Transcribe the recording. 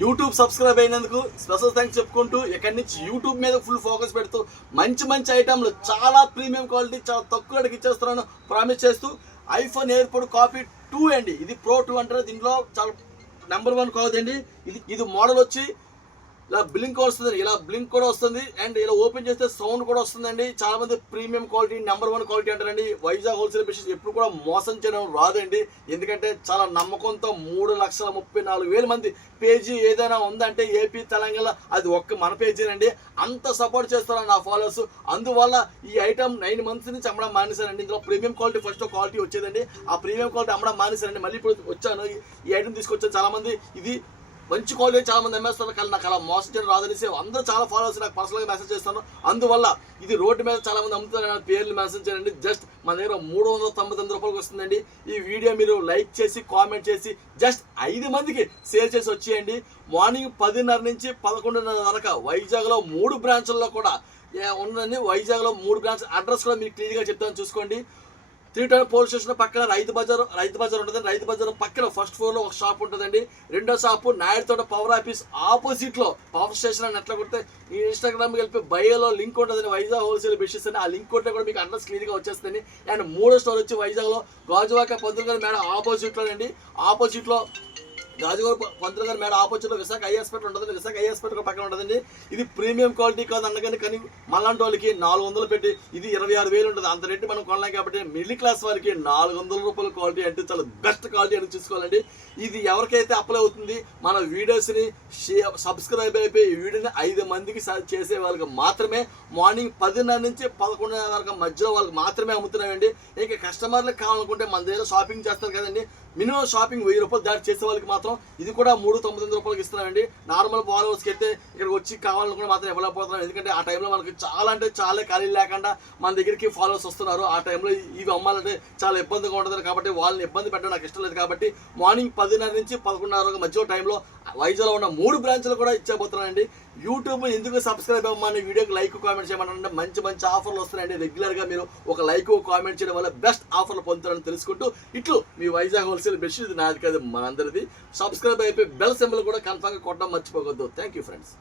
YouTube subscribe అయినందుకు special thanks చెప్పుకుంటూ ఇక్కడి నుంచి యూట్యూబ్ మీద ఫుల్ ఫోకస్ పెడుతూ మంచి ఐటమ్లు చాలా ప్రీమియం క్వాలిటీ చాలా తక్కువ రేటుకి ఇచ్చేస్తున్నాను ప్రామిస్ చేస్తూ ఐఫోన్ ఎయిర్పోర్ట్ కాపీ 2 అండి. ఇది Pro 2 అంటారు. దీంట్లో చాలా నెంబర్ 1 కాదండి. ఇది మోడల్ వచ్చి ఇలా బ్లింక్ వస్తుంది, ఇలా బ్లింక్ కూడా వస్తుంది అండ్ ఇలా ఓపెన్ చేస్తే సౌండ్ కూడా వస్తుందండి. చాలా మంది ప్రీమియం క్వాలిటీ నెంబర్ 1 క్వాలిటీ అంటారండి. వైజాగ్ హోల్సేల్ బిజినెస్ ఎప్పుడు కూడా మోసం చేయడం రాదండి. ఎందుకంటే చాలా నమ్మకంతో 3,34,000 మంది పేజీ ఏదైనా ఉందంటే ఏపీ తెలంగాణ అది ఒక్క మన పేజీనండి. అంత సపోర్ట్ చేస్తారు నా ఫాలోవర్స్. అందువల్ల ఈ ఐటమ్ 9 మంత్స్ నుంచి అమ్మడం మానేశానండి. ఇందులో ప్రీమియం క్వాలిటీ ఫస్ట్ క్వాలిటీ వచ్చేదండి. ఆ ప్రీమియం క్వాలిటీ అమ్మడం మానేశానండి. మళ్ళీ ఇప్పుడు వచ్చాను, ఈ ఐటమ్ తీసుకొచ్చాను. చాలా మంది ఇది మంచి క్వాలిటీ చాలా మంది అమ్మేస్తారు, కానీ నాకు అలా మోసం చేయడం రాదనేసి అందరూ చాలా ఫాలోవర్స్ నాకు పర్సనల్గా మెసేజ్ చేస్తాను. అందువల్ల ఇది రోడ్డు మీద చాలా మంది అమ్ముతున్నారు, పేర్లు మెసేజ్ చేయండి. జస్ట్ మన దగ్గర 399 రూపాయలకు వస్తుందండి. ఈ వీడియో మీరు లైక్ చేసి కామెంట్ చేసి జస్ట్ 5 మందికి షేర్ చేసి వచ్చేయండి. మార్నింగ్ 10:30 నుంచి 11:30 వరకు వైజాగ్లో 3 బ్రాంచ్ల్లో కూడా ఉందండి. వైజాగ్లో 3 బ్రాంచ్ అడ్రస్ కూడా మీకు క్లియర్గా చెప్తాను, చూసుకోండి. 3 టౌన్ పోలీస్ స్టేషన్ పక్కన రైతు బజార్ ఉంటుంది. రైతు బజార్ పక్కన ఫస్ట్ ఫ్లోర్లో ఒక షాప్ ఉంటుందండి. రెండో షాపు నాయుడు తోట పవర్ ఆఫీస్ ఆపోజిట్లో పవర్ స్టేషన్ అని ఎట్లా కొడితే ఈ ఇన్స్టాగ్రామ్కి వెళ్ళి బయోలో లింక్ ఉంటుందండి, వైజాగ్ హోల్సేల్ బిజినెస్ అని. ఆ లింక్ కొట్టే కూడా మీకు అడ్రస్ క్లియర్గా వచ్చేస్తుంది. అండ్ 3వ స్టోర్ వచ్చి వైజాగ్లో గాజువాక పంతులు గారి మేడ ఆపోజిట్లోనండి. ఆపోజిట్లో గాజువాక పంతులు గారి మేడ ఆపోజిట్లో విశాఖ ఐ హాస్పిటల్ ఉంటుంది. విశాఖ ఐ హాస్పిటల్ పక్కన ఉంటుందండి. ఇది ప్రీమియం క్వాలిటీ కాదు అన్నగాని, కానీ మళ్ళంటి వాళ్ళకి 400 పెట్టి ఇది 26,000 ఉంటుంది. అంత రేటు మనం కొనలేం కాబట్టి మిడిల్ క్లాస్ వారికి 400 రూపాయల క్వాలిటీ అంటే చాలా బెస్ట్ క్వాలిటీ అని చూసుకోవాలండి. ఇది ఎవరికైతే అప్లై అవుతుంది, మన వీడియోస్ని సబ్స్క్రైబ్ అయిపోయి ఈ వీడియోని 5 మందికి చేసే వాళ్ళకి మాత్రమే మార్నింగ్ 10:30 నుంచి 11:30 వరకు మధ్యలో వాళ్ళకి మాత్రమే అమ్ముతున్నామండి. ఇక కస్టమర్లకు కావాలనుకుంటే మన దగ్గర షాపింగ్ చేస్తారు కదండి, మినిమం షాపింగ్ 1000 రూపాయలు దాటి చేసే వాళ్ళకి మాత్రం ఇది కూడా 399 రూపాయలకి ఇస్తున్నామండి. నార్మల్ ఫాలోవర్స్కి అయితే ఇక్కడికి వచ్చి కావాలనుకుంటే మాత్రం ఇవ్వలేకపోతున్నాం. ఎందుకంటే ఆ టైంలో మనకి చాలా అంటే చాలా ఖాళీ లేకుండా మన దగ్గరికి ఫాలోవర్స్ వస్తున్నారు. ఆ టైంలో ఇవి అమ్మాలంటే చాలా ఇబ్బందిగా ఉంటుంది కాబట్టి వాళ్ళని ఇబ్బంది పెట్టడం నాకు ఇష్టం లేదు. కాబట్టి మార్నింగ్ 10:30 నుంచి 11:30 మధ్య టైంలో వైజాగ్లో ఉన్న 3 బ్రాంచ్లు కూడా ఇచ్చేపోతున్నానండి. యూట్యూబ్ ఎందుకు సబ్స్క్రైబ్ అవ్వమని వీడియోకి లైక్ కామెంట్ చేయమనంటే మంచి ఆఫర్లు వస్తున్నాయండి. రెగ్యులర్గా మీరు ఒక లైక్ కామెంట్ చేయడం వల్ల బెస్ట్ ఆఫర్లు పొందుతారని తెలుసుకుంటూ ఇట్లు మీ వైజాగ్ హోల్సేల్ బెస్ట్. ఇది నాది కాదు, మనందరిది. సబ్స్క్రైబ్ అయిపోయి బెల్ సింబల్ కూడా కన్ఫర్మ్గా కొట్టడం మర్చిపోవద్దు. Thank you friends.